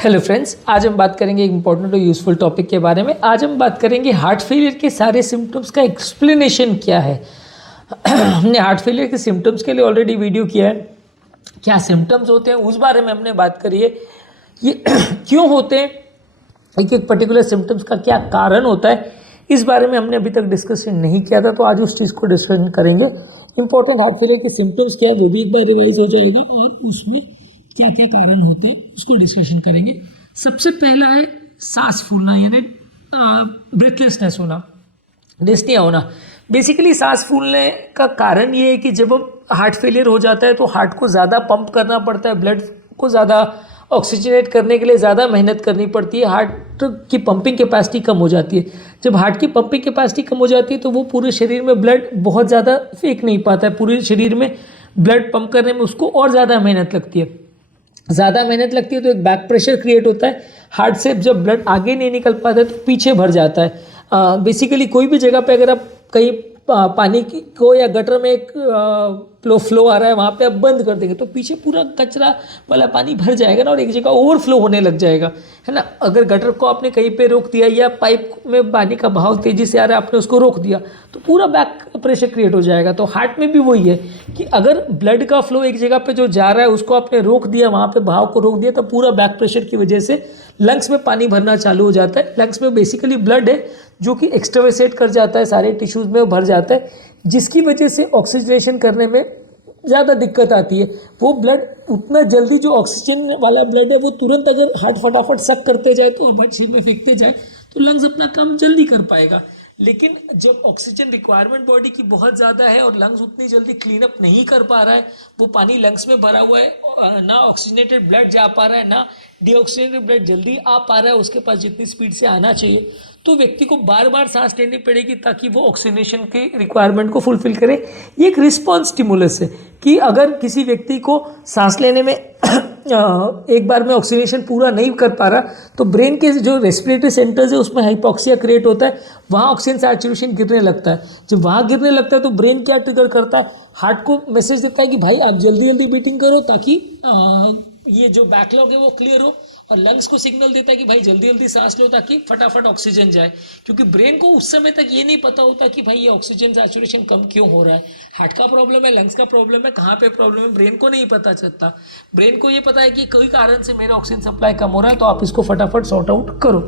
Hello friends, आज हम बात करेंगे एक इंपॉर्टेंट और यूज़फुल टॉपिक के बारे में। आज हम बात करेंगे हार्ट फेलियर के सारे सिम्टम्स का एक्सप्लेनेशन क्या है। हमने हार्ट फेलियर के सिम्टम्स के लिए ऑलरेडी वीडियो किया है, क्या सिम्टम्स होते हैं उस बारे में हमने बात करी है। ये क्यों होते हैं, एक पर्टिकुलर सिम्टम्स का क्या कारण होता है, इस बारे में हमने अभी तक डिस्कशन नहीं किया था, तो आज उस चीज़ को डिस्कशन करेंगे। इंपॉर्टेंट हार्ट फेलियर के सिम्टम्स क्या है वो भी एक बार रिवाइज हो जाएगा और उसमें क्या क्या कारण होते हैं उसको डिस्कशन करेंगे। सबसे पहला है सांस फूलना, यानी ब्रेथलेसनेस होना, डिस्निया होना। बेसिकली सांस फूलने का कारण ये है कि जब हार्ट फेलियर हो जाता है तो हार्ट को ज़्यादा पंप करना पड़ता है, ब्लड को ज़्यादा ऑक्सीजनेट करने के लिए ज़्यादा मेहनत करनी पड़ती है, हार्ट की पंपिंग कैपेसिटी कम हो जाती है। जब हार्ट की पंपिंग कैपेसिटी कम हो जाती है तो वो पूरे शरीर में ब्लड बहुत ज़्यादा फेंक नहीं पाता है, पूरे शरीर में ब्लड पंप करने में उसको और ज़्यादा मेहनत लगती है। ज़्यादा मेहनत लगती है तो एक बैक प्रेशर क्रिएट होता है, हार्ट से जब ब्लड आगे नहीं निकल पाता है तो पीछे भर जाता है। बेसिकली कोई भी जगह पे अगर आप कहीं पानी को या गटर में एक फ्लो आ रहा है, वहाँ पे आप बंद कर देंगे तो पीछे पूरा कचरा वाला पानी भर जाएगा ना, और एक जगह ओवरफ्लो होने लग जाएगा, है ना। अगर गटर को आपने कहीं पे रोक दिया या पाइप में पानी का बहाव तेज़ी से आ रहा है, आपने उसको रोक दिया तो पूरा बैक प्रेशर क्रिएट हो जाएगा। तो हार्ट में भी वही है कि अगर ब्लड का फ्लो एक जगह पे जो जा रहा है उसको आपने रोक दिया, वहाँ पे बहाव को रोक दिया, तो पूरा बैक प्रेशर की वजह से लंग्स में पानी भरना चालू हो जाता है। लंग्स में बेसिकली ब्लड है जो कि एक्सट्रावेसेट कर जाता है, सारे टिश्यूज़ में भर जाता है, जिसकी वजह से ऑक्सीजनेशन करने में ज़्यादा दिक्कत आती है। वो ब्लड उतना जल्दी, जो ऑक्सीजन वाला ब्लड है वो तुरंत अगर हार्ट फटाफट सक करते जाए तो शरीर में फेंकते जाए तो लंग्स अपना काम जल्दी कर पाएगा। लेकिन जब ऑक्सीजन रिक्वायरमेंट बॉडी की बहुत ज़्यादा है और लंग्स उतनी जल्दी क्लीन अप नहीं कर पा रहा है, वो पानी लंग्स में भरा हुआ है, ना ऑक्सीजनेटेड ब्लड जा पा रहा है, ना डीऑक्सीजनेटेड ब्लड जल्दी आ पा रहा है उसके पास जितनी स्पीड से आना चाहिए, तो व्यक्ति को बार बार सांस लेनी पड़ेगी ताकि वो ऑक्सीजनेशन की रिक्वायरमेंट को फुलफिल करे। ये एक रिस्पॉन्स स्टिमुलस है कि अगर किसी व्यक्ति को सांस लेने में एक बार में ऑक्सीजनेशन पूरा नहीं कर पा रहा तो ब्रेन के जो रेस्पिरेटरी सेंटर्स है उसमें हाइपोक्सिया क्रिएट होता है, वहाँ ऑक्सीजन सैचुरेशन गिरने लगता है। जब वहाँ गिरने लगता है तो ब्रेन क्या ट्रिगर करता है, हार्ट को मैसेज देता है कि भाई आप जल्दी जल्दी बीटिंग करो ताकि ये जो बैकलॉग है वो क्लियर हो, और लंग्स को सिग्नल देता है कि भाई जल्दी जल्दी सांस लो ताकि फटाफट ऑक्सीजन जाए। क्योंकि ब्रेन को उस समय तक ये नहीं पता होता कि भाई ये ऑक्सीजन सैचुरेशन कम क्यों हो रहा है, हार्ट का प्रॉब्लम है, लंग्स का प्रॉब्लम है, कहाँ पे प्रॉब्लम है, ब्रेन को नहीं पता चलता। ब्रेन को ये पता है कि कोई कारण से मेरा ऑक्सीजन सप्लाई कम हो रहा है तो आप इसको फटाफट सॉर्ट आउट करो।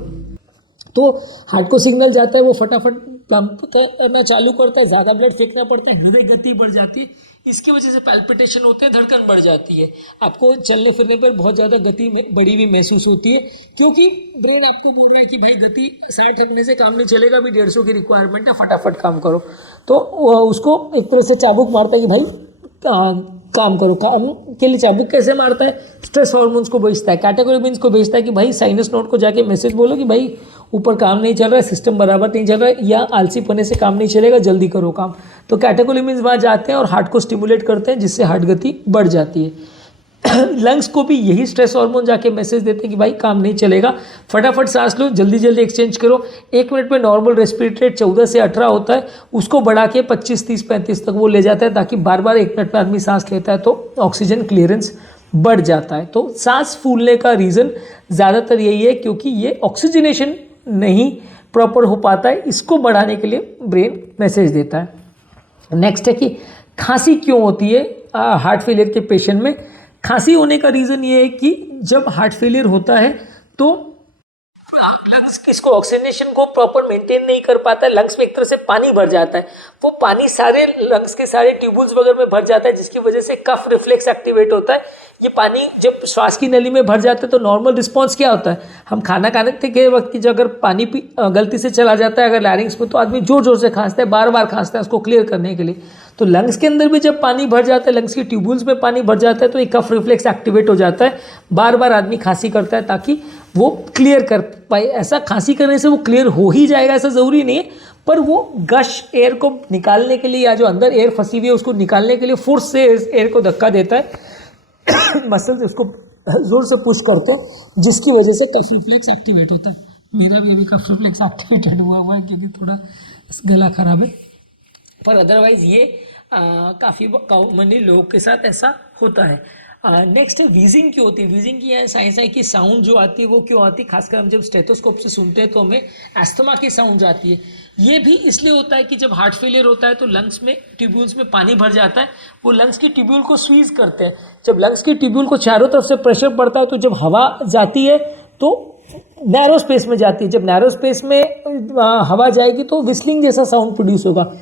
तो हार्ट को सिग्नल जाता है, वो फटाफट पंप करना चालू करता है, ज़्यादा ब्लड फेंकना पड़ता है, हृदय गति बढ़ जाती है, इसकी वजह से पैल्पिटेशन होते हैं, धड़कन बढ़ जाती है, आपको चलने फिरने पर बहुत ज़्यादा गति में बढ़ी हुई महसूस होती है, क्योंकि ब्रेन आपको बोल रहा है कि भाई गति 60 रखने से काम नहीं चलेगा, अभी 150 की रिक्वायरमेंट है, फटाफट काम करो। तो उसको एक तरह से चाबुक मारता है कि भाई काम करो। काम के लिए चाबुक कैसे मारता है, स्ट्रेस हार्मोन्स को भेजता है, कैटेकोलिमिन्स को भेजता है कि भाई साइनस नोड को जाके मैसेज बोलो कि भाई ऊपर काम नहीं चल रहा है, सिस्टम बराबर नहीं चल रहा है, या आलसी पने से काम नहीं चलेगा, जल्दी करो काम। तो कैटेकोलिमिन्स वहाँ जाते हैं और हार्ट को स्टिमुलेट करते हैं, जिससे हार्ट गति बढ़ जाती है। लंग्स को भी यही स्ट्रेस हार्मोन जाके मैसेज देते हैं कि भाई काम नहीं चलेगा, फटाफट सांस लो, जल्दी जल्दी एक्सचेंज करो। 1 मिनट में नॉर्मल रेस्पिरेटरी रेट 14 से 18 होता है, उसको बढ़ा के 25, 30, 35 तक वो ले जाता है, ताकि बार बार 1 मिनट में आदमी सांस लेता है तो ऑक्सीजन क्लियरेंस बढ़ जाता है। तो सांस फूलने का रीज़न ज़्यादातर यही है, क्योंकि ये ऑक्सीजनेशन नहीं प्रॉपर हो पाता है, इसको बढ़ाने के लिए ब्रेन मैसेज देता है। नेक्स्ट है कि खांसी क्यों होती है हार्ट फेलियर के पेशेंट में। खांसी होने का रीज़न ये है कि जब हार्ट फेलियर होता है तो लंग्स इसको ऑक्सीजनेशन को प्रॉपर मेंटेन नहीं कर पाता है, लंग्स में एक तरह से पानी भर जाता है, वो पानी सारे लंग्स के सारे ट्यूबुल्स वगैरह में भर जाता है, जिसकी वजह से कफ रिफ्लेक्स एक्टिवेट होता है। ये पानी जब श्वास की नली में भर जाता है तो नॉर्मल रिस्पॉन्स क्या होता है, हम खाना खाने के वक्त की जो अगर पानी गलती से चला जाता है अगर लैरिंग्स में, तो आदमी जोर जोर से खांसता है, बार बार खांसता है उसको क्लियर करने के लिए। तो लंग्स के अंदर भी जब पानी भर जाता है, लंग्स की ट्यूबुल्स में पानी भर जाता है, तो एक कफ रिफ्लेक्स एक्टिवेट हो जाता है, बार बार आदमी खांसी करता है ताकि वो क्लियर कर पाए। ऐसा खांसी करने से वो क्लियर हो ही जाएगा ऐसा ज़रूरी नहीं है, पर वो गश एयर को निकालने के लिए, या जो अंदर एयर फंसी हुई है उसको निकालने के लिए फोर्स से एयर को धक्का देता है, मसल्स उसको जोर से पुश करते हैं, जिसकी वजह से कफ रिफ्लेक्स एक्टिवेट होता है। मेरा भी अभी कफ रिफ्लेक्स एक्टिवेटेड हुआ है क्योंकि थोड़ा गला खराब है, पर अदरवाइज ये काफ़ी कॉमनली लोगों के साथ ऐसा होता है। नेक्स्ट है वीजिंग क्यों होती है। वीजिंग की है साइंस है कि साउंड जो आती है वो क्यों आती है, खासकर हम जब स्टेथोस्कोप से सुनते हैं तो हमें एस्थमा की साउंड आती है। ये भी इसलिए होता है कि जब हार्ट फेलियर होता है तो लंग्स में ट्यूब्यूल्स में पानी भर जाता है, वो लंग्स की ट्यूब्यूल को स्वीज करते हैं। जब लंग्स की ट्यूब्यूल को चारों तरफ से प्रेशर पड़ता है तो जब हवा जाती है तो नैरो स्पेस में जाती है। जब नैरो स्पेस में हवा जाएगी तो विस्लिंग जैसा साउंड प्रोड्यूस होगा।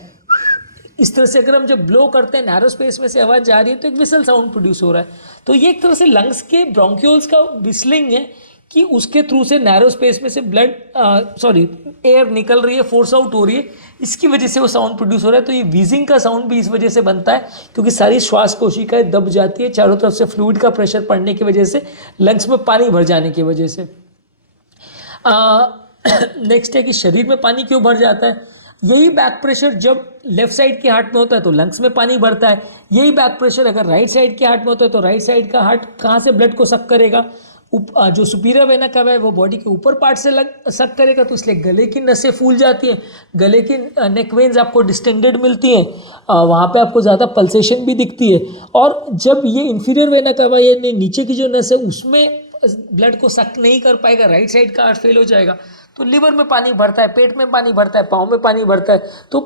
इस तरह से अगर हम जब ब्लो करते हैं नैरो स्पेस में से आवाज जा रही है तो एक विसल साउंड प्रोड्यूस हो रहा है। तो ये एक तरह से लंग्स के ब्रोंक्यूल्स का विस्लिंग है कि उसके थ्रू से नैरो स्पेस में से एयर निकल रही है, फोर्स आउट हो रही है, इसकी वजह से वो साउंड प्रोड्यूस हो रहा है। तो ये वीजिंग का साउंड भी इस वजह से बनता है क्योंकि सारी श्वास कोशिकाएं दब जाती है चारों तरफ से फ्लूइड का प्रेशर पड़ने की वजह से, लंग्स में पानी भर जाने की वजह से। नेक्स्ट है कि शरीर में पानी क्यों भर जाता है। यही बैक प्रेशर जब लेफ्ट साइड के हार्ट में होता है तो लंग्स में पानी भरता है। यही बैक प्रेशर अगर राइट साइड के हार्ट में होता है तो राइट साइड का हार्ट कहाँ से ब्लड को सक करेगा, जो सुपीरियर वेना कव है वो बॉडी के ऊपर पार्ट से सक करेगा, तो इसलिए गले की नसें फूल जाती हैं, गले की नेक वेन्स आपको डिस्टेंडेड मिलती हैं, वहाँ पे आपको ज़्यादा पल्सेशन भी दिखती है। और जब ये इन्फीरियर वेना कवा यानी नीचे की जो नस है उसमें ब्लड को सक नहीं कर पाएगा, राइट साइड का हार्ट फेल हो जाएगा, तो लिवर में पानी भरता है, पेट में पानी भरता है, पाँव में पानी भरता है। तो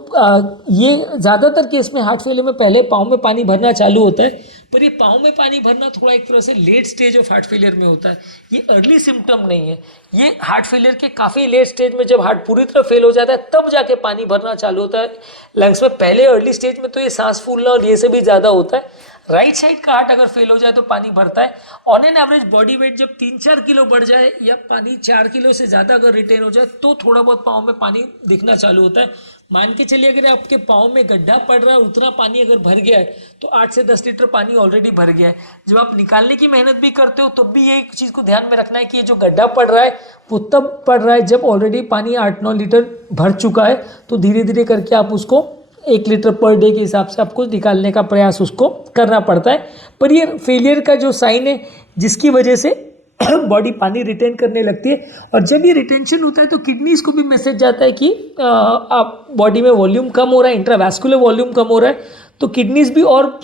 ये ज़्यादातर केस में हार्ट फेलियर में पहले पाँव में पानी भरना चालू होता है, पर ये पाँव में पानी भरना थोड़ा एक तरह से late stage of heart failure में होता है, ये अर्ली सिम्टम नहीं है। ये हार्ट फेलियर के काफ़ी लेट स्टेज में जब हार्ट पूरी तरह फेल हो जाता है तब जाके पानी भरना चालू होता है लंग्स में। पहले अर्ली स्टेज में तो ये सांस फूलना और ये से भी ज़्यादा होता है। राइट साइड का हार्ट अगर फेल हो जाए तो पानी भरता है। On an average body weight जब 3-4 किलो बढ़ जाए या पानी 4 किलो से ज़्यादा अगर रिटेन हो जाए तो थोड़ा बहुत पाँव में पानी दिखना चालू होता है। मान के चलिए अगर आपके पाँव में गड्ढा पड़ रहा है, उतना पानी अगर भर गया है तो 8 से 10 लीटर पानी ऑलरेडी भर गया है। जब आप निकालने की मेहनत भी करते हो तब भी ये एक चीज़ को ध्यान में रखना है कि ये जो गड्ढा पड़ रहा है वो तब पड़ रहा है जब ऑलरेडी पानी 8-9 लीटर भर चुका है। तो धीरे धीरे करके आप उसको 1 लीटर पर डे के हिसाब से आपको निकालने का प्रयास उसको करना पड़ता है। पर ये फेलियर का जो साइन है जिसकी वजह से बॉडी पानी रिटेन करने लगती है, और जब ये रिटेंशन होता है तो किडनीज को भी मैसेज जाता है कि आप बॉडी में वॉल्यूम कम हो रहा है, इंट्रावैस्कुलर वॉल्यूम कम हो रहा है, तो किडनीज भी और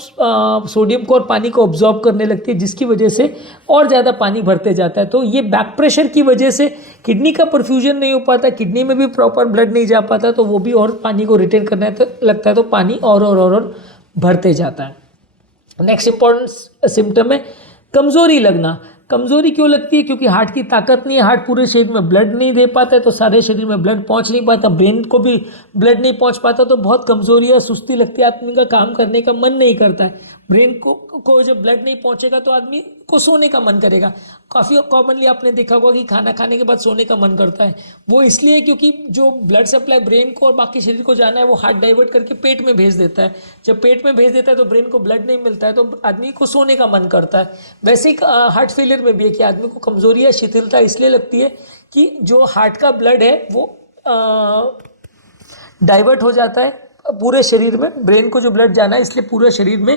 सोडियम को और पानी को ऑब्जॉर्ब करने लगती है जिसकी वजह से और ज़्यादा पानी भरते जाता है। तो ये बैक प्रेशर की वजह से किडनी का परफ्यूजन नहीं हो पाता, किडनी में भी प्रॉपर ब्लड नहीं जा पाता, तो वो भी और पानी को रिटेन करने लगता है, तो पानी और भरते जाता है। नेक्स्ट इंपॉर्टेंट सिम्टम है कमज़ोरी लगना। कमज़ोरी क्यों लगती है? क्योंकि हार्ट की ताकत नहीं है, हार्ट पूरे शरीर में ब्लड नहीं दे पाता है, तो सारे शरीर में ब्लड पहुंच नहीं पाता, ब्रेन को भी ब्लड नहीं पहुंच पाता, तो बहुत कमज़ोरी है, सुस्ती लगती है, आदमी का काम करने का मन नहीं करता है। ब्रेन को जब ब्लड नहीं पहुंचेगा तो आदमी को सोने का मन करेगा। काफ़ी कॉमनली आपने देखा होगा कि खाना खाने के बाद सोने का मन करता है, वो इसलिए क्योंकि जो ब्लड सप्लाई ब्रेन को और बाकी शरीर को जाना है वो हार्ट डाइवर्ट करके पेट में भेज देता है। जब पेट में भेज देता है तो ब्रेन को ब्लड नहीं मिलता है, तो आदमी को सोने का मन करता है। वैसे ही हार्ट फेलियर में भी है कि आदमी को कमज़ोरी या शिथिलता इसलिए लगती है कि जो हार्ट का ब्लड है वो डाइवर्ट हो जाता है पूरे शरीर में, ब्रेन को जो ब्लड जाना है इसलिए पूरे शरीर में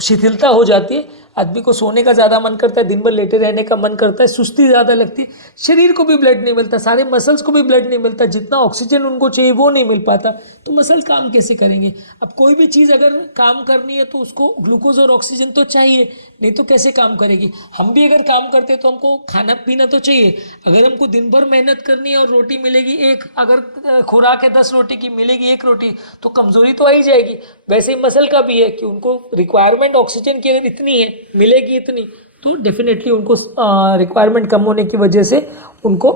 शिथिलता हो जाती है। आदमी को सोने का ज़्यादा मन करता है, दिन भर लेटे रहने का मन करता है, सुस्ती ज़्यादा लगती है, शरीर को भी ब्लड नहीं मिलता, सारे मसल्स को भी ब्लड नहीं मिलता, जितना ऑक्सीजन उनको चाहिए वो नहीं मिल पाता, तो मसल काम कैसे करेंगे? अब कोई भी चीज़ अगर काम करनी है तो उसको ग्लूकोज और ऑक्सीजन तो चाहिए, नहीं तो कैसे काम करेगी? हम भी अगर काम करते हैं तो हमको खाना पीना तो चाहिए। अगर हमको दिन भर मेहनत करनी है और रोटी मिलेगी एक, अगर खुराक है 10 रोटी की मिलेगी 1 रोटी, तो कमज़ोरी तो आ ही जाएगी। वैसे ही मसल का भी है कि उनको रिक्वायरमेंट ऑक्सीजन की अगर इतनी है, मिलेगी इतनी, तो डेफिनेटली उनको रिक्वायरमेंट कम होने की वजह से उनको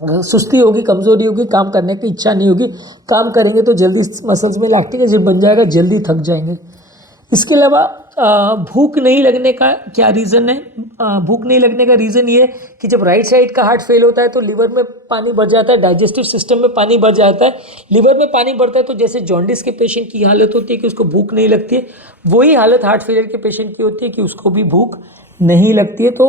सुस्ती होगी, कमज़ोरी होगी, काम करने की इच्छा नहीं होगी, काम करेंगे तो जल्दी मसल्स में लैक्टिक एसिड बन जाएगा, जल्दी थक जाएंगे। इसके अलावा भूख नहीं लगने का क्या रीज़न है? भूख नहीं लगने का रीज़न ये है कि जब राइट साइड का हार्ट फेल होता है तो लिवर में पानी भर जाता है, डाइजेस्टिव सिस्टम में पानी भर जाता है, लिवर में पानी भरता है, तो जैसे जॉन्डिस के पेशेंट की हालत होती है कि उसको भूख नहीं लगती है, वही हालत हार्ट फेलियर के पेशेंट की होती है कि उसको भी भूख नहीं लगती है। तो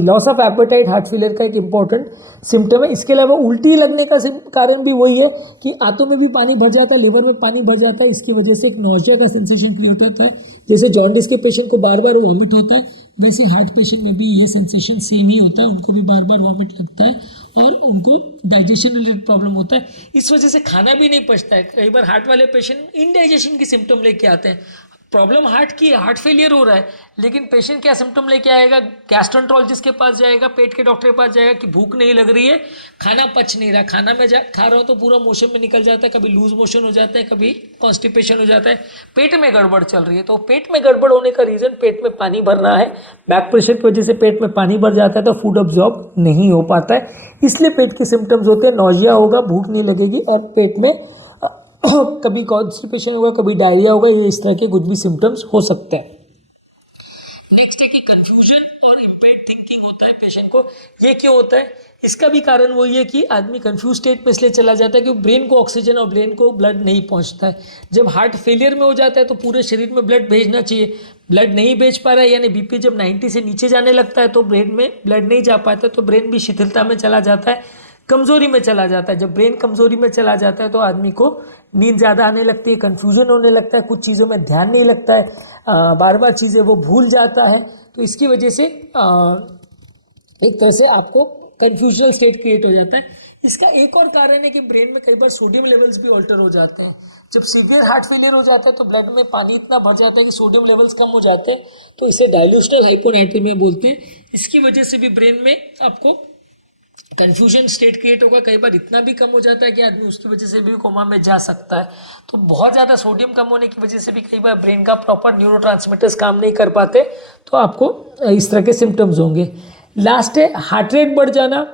loss of appetite heart failure का एक इम्पॉर्टेंट सिम्टम है। इसके अलावा उल्टी लगने का कारण भी वही है कि आंतों में भी पानी भर जाता है, लिवर में पानी भर जाता है, इसकी वजह से एक नौजिया का सेंसेशन क्रिएट होता है। जैसे जॉन्डिस के पेशेंट को बार बार वॉमिट होता है, वैसे हार्ट पेशेंट में भी ये सेंसेशन सेम ही होता है, उनको भी बार बार वॉमिट लगता है और उनको डाइजेशन रिलेटेड प्रॉब्लम होता है। इस वजह से खाना भी नहीं पचता है। कई बार हार्ट वाले पेशेंट इनडाइजेशन की सिम्टम लेके आते हैं, प्रॉब्लम हार्ट की है, हार्ट फेलियर हो रहा है, लेकिन पेशेंट क्या सिम्टम लेके आएगा, गैस्ट्रोएंटरोलॉजिस्ट के पास जाएगा, पेट के डॉक्टर के पास जाएगा कि भूख नहीं लग रही है, खाना पच नहीं रहा, खाना में खा रहा हूँ तो पूरा मोशन में निकल जाता है, कभी लूज मोशन हो जाता है, कभी कॉन्स्टिपेशन हो जाता है, पेट में गड़बड़ चल रही है। तो पेट में गड़बड़ होने का रीज़न पेट में पानी भरना है, बैक प्रेशर की वजह से पेट में पानी भर जाता है तो फूड अब्जॉर्ब नहीं हो पाता है, इसलिए पेट के सिम्टम्स होते हैं, नौजिया होगा, भूख नहीं लगेगी और पेट में कभी कॉन्स्टिपेशन होगा, कभी डायरिया होगा, ये इस तरह के कुछ भी सिम्टम्स हो सकते हैं। नेक्स्ट है कि कंफ्यूजन और इम्पेयर्ड थिंकिंग होता है पेशेंट को। ये क्यों होता है? इसका भी कारण वही है कि आदमी कंफ्यूज स्टेट में इसलिए चला जाता है कि ब्रेन को ऑक्सीजन और ब्रेन को ब्लड नहीं पहुंचता है। जब हार्ट फेलियर में हो जाता है तो पूरे शरीर में ब्लड भेजना चाहिए, ब्लड नहीं भेज पा रहा है, यानी बीपी जब 90 से नीचे जाने लगता है तो ब्रेन में ब्लड नहीं जा पाता, तो ब्रेन भी शिथिलता में चला जाता है, कमज़ोरी में चला जाता है। जब ब्रेन कमज़ोरी में चला जाता है तो आदमी को नींद ज़्यादा आने लगती है, कन्फ्यूजन होने लगता है, कुछ चीज़ों में ध्यान नहीं लगता है, बार बार चीज़ें वो भूल जाता है। तो इसकी वजह से एक तरह से आपको कन्फ्यूजनल स्टेट क्रिएट हो जाता है। इसका एक और कारण है कि ब्रेन में कई बार सोडियम लेवल्स भी ऑल्टर हो जाते हैं। जब सीवियर हार्ट फेलियर हो जाता है तो ब्लड में पानी इतना भर जाता है कि सोडियम लेवल्स कम हो जाते हैं, तो इसे डाइल्यूशनल हाइपोनाट्रीमिया बोलते हैं। इसकी वजह से भी ब्रेन में आपको कन्फ्यूजन स्टेट क्रिएट होगा, कई बार इतना भी कम हो जाता है कि आदमी उसकी वजह से भी कोमा में जा सकता है। तो बहुत ज़्यादा सोडियम कम होने की वजह से भी कई बार ब्रेन का प्रॉपर न्यूरोट्रांसमीटर्स काम नहीं कर पाते, तो आपको इस तरह के सिम्टम्स होंगे। लास्ट है हार्ट रेट बढ़ जाना।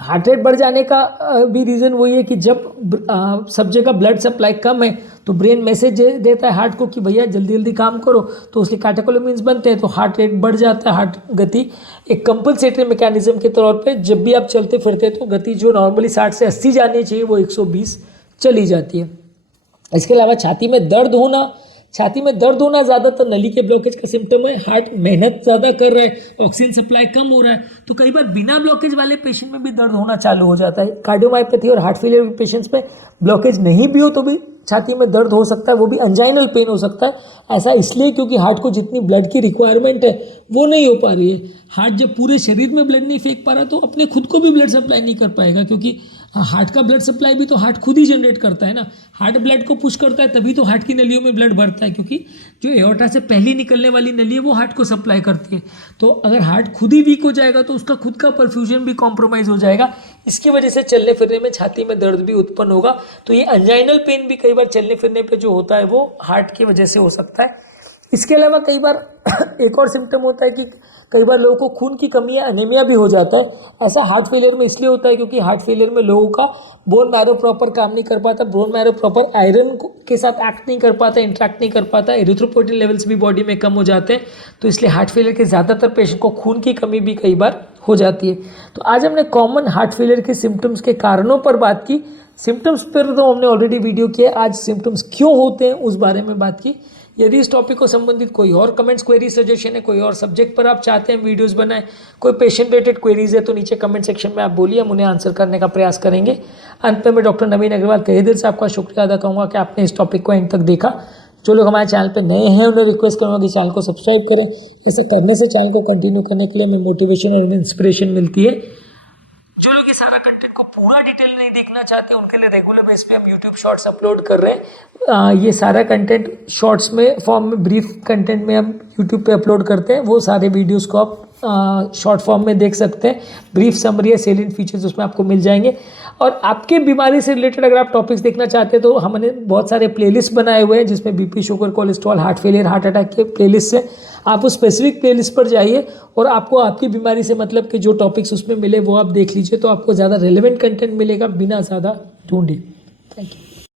हार्ट रेट बढ़ जाने का भी रीज़न वही है कि जब सब जगह ब्लड सप्लाई कम है तो ब्रेन मैसेज देता है हार्ट को कि भैया जल्दी जल्दी काम करो, तो उसके कैटेकोलोमिन्स बनते हैं, तो हार्ट रेट बढ़ जाता है। हार्ट गति एक कंपलसेटरी मैकेनिज्म के तौर पे जब भी आप चलते फिरते तो गति जो नॉर्मली 60 से 80 जानी चाहिए वो 120 चली जाती है। इसके अलावा छाती में दर्द होना, छाती में दर्द होना ज़्यादातर नली के ब्लॉकेज का सिम्टम है। हार्ट मेहनत ज़्यादा कर रहा है, ऑक्सीजन सप्लाई कम हो रहा है, तो कई बार बिना ब्लॉकेज वाले पेशेंट में भी दर्द होना चालू हो जाता है। कार्डियोमायोपैथी और हार्ट फेलियर के पेशेंट्स में ब्लॉकेज नहीं भी हो तो भी छाती में दर्द हो सकता है, वो भी अंजाइनल पेन हो सकता है। ऐसा इसलिए क्योंकि हार्ट को जितनी ब्लड की रिक्वायरमेंट है वो नहीं हो पा रही है। हार्ट जब पूरे शरीर में ब्लड नहीं फेंक पा रहा तो अपने खुद को भी ब्लड सप्लाई नहीं कर पाएगा, क्योंकि हार्ट का ब्लड सप्लाई भी तो हार्ट खुद ही जनरेट करता है ना। हार्ट ब्लड को पुश करता है तभी तो हार्ट की नलियों में ब्लड भरता है, क्योंकि जो एओर्टा से पहली निकलने वाली नली है वो हार्ट को सप्लाई करती है। तो अगर हार्ट खुद ही वीक हो जाएगा तो उसका खुद का परफ्यूजन भी कॉम्प्रोमाइज़ हो जाएगा। इसकी वजह से चलने फिरने में छाती में दर्द भी उत्पन्न होगा। तो ये अंजाइनल पेन भी कई बार चलने फिरने पे जो होता है वो हार्ट की वजह से हो सकता है। इसके अलावा कई बार एक और सिम्टम होता है कि कई बार लोगों को खून की कमी या अनीमिया भी हो जाता है। ऐसा हार्ट फेलियर में इसलिए होता है क्योंकि हार्ट फेलियर में लोगों का बोन मैरो प्रॉपर काम नहीं कर पाता, बोन मैरो प्रॉपर आयरन के साथ एक्ट नहीं कर पाता, इंट्रैक्ट नहीं कर पाता, एरिथ्रोपोइटिन लेवल्स भी बॉडी में कम हो जाते हैं। तो इसलिए हार्ट फेलियर के ज़्यादातर पेशेंट को खून की कमी भी कई बार हो जाती है। तो आज हमने कॉमन हार्ट फेलियर के सिम्टम्स के कारणों पर बात की। सिम्टम्स पर तो हमने ऑलरेडी वीडियो किया, आज सिम्टम्स क्यों होते हैं उस बारे में बात की। यदि इस टॉपिक को संबंधित कोई और कमेंट्स, क्वेरी, सजेशन है, कोई और सब्जेक्ट पर आप चाहते हैं वीडियोस बनाएं, कोई पेशेंट रिलेटेड क्वेरीज है तो नीचे कमेंट सेक्शन में आप बोलिए, हम उन्हें आंसर करने का प्रयास करेंगे। अंत में मैं डॉक्टर नवीन अग्रवाल तहे दिल से आपका शुक्रिया अदा करूँगा कि आपने इस टॉपिक को एंड तक देखा। जो लोग हमारे चैनल पर नए हैं उन्हें रिक्वेस्ट करूँगा कि चैनल को सब्सक्राइब करें। ऐसे करने से चैनल को कंटिन्यू करने के लिए हमें मोटिवेशन और इंस्पिरेशन मिलती है। जो लोग ये सारा कंटेंट को पूरा डिटेल नहीं देखना चाहते उनके लिए रेगुलर बेस पे हम यूट्यूब शॉर्ट्स अपलोड कर रहे हैं। ये सारा कंटेंट शॉर्ट्स में फॉर्म में, ब्रीफ कंटेंट में हम यूट्यूब पे अपलोड करते हैं। वो सारे वीडियोस को आप शॉर्ट फॉर्म में देख सकते हैं। ब्रीफ समरी या सेलिएंट फीचर्स उसमें आपको मिल जाएंगे। और आपके बीमारी से रिलेटेड अगर आप टॉपिक्स देखना चाहते हैं तो हमने बहुत सारे प्लेलिस्ट बनाए हुए हैं जिसमें BP, sugar, cholesterol, heart failure, heart attack के प्लेलिस्ट है। आप उस स्पेसिफिक प्लेलिस्ट पर जाइए और आपको आपकी बीमारी से मतलब कि जो टॉपिक्स उसमें मिले वो आप देख लीजिए, तो आपको ज़्यादा रेलेवेंट कंटेंट मिलेगा बिना ज़्यादा ढूंढे। Thank you.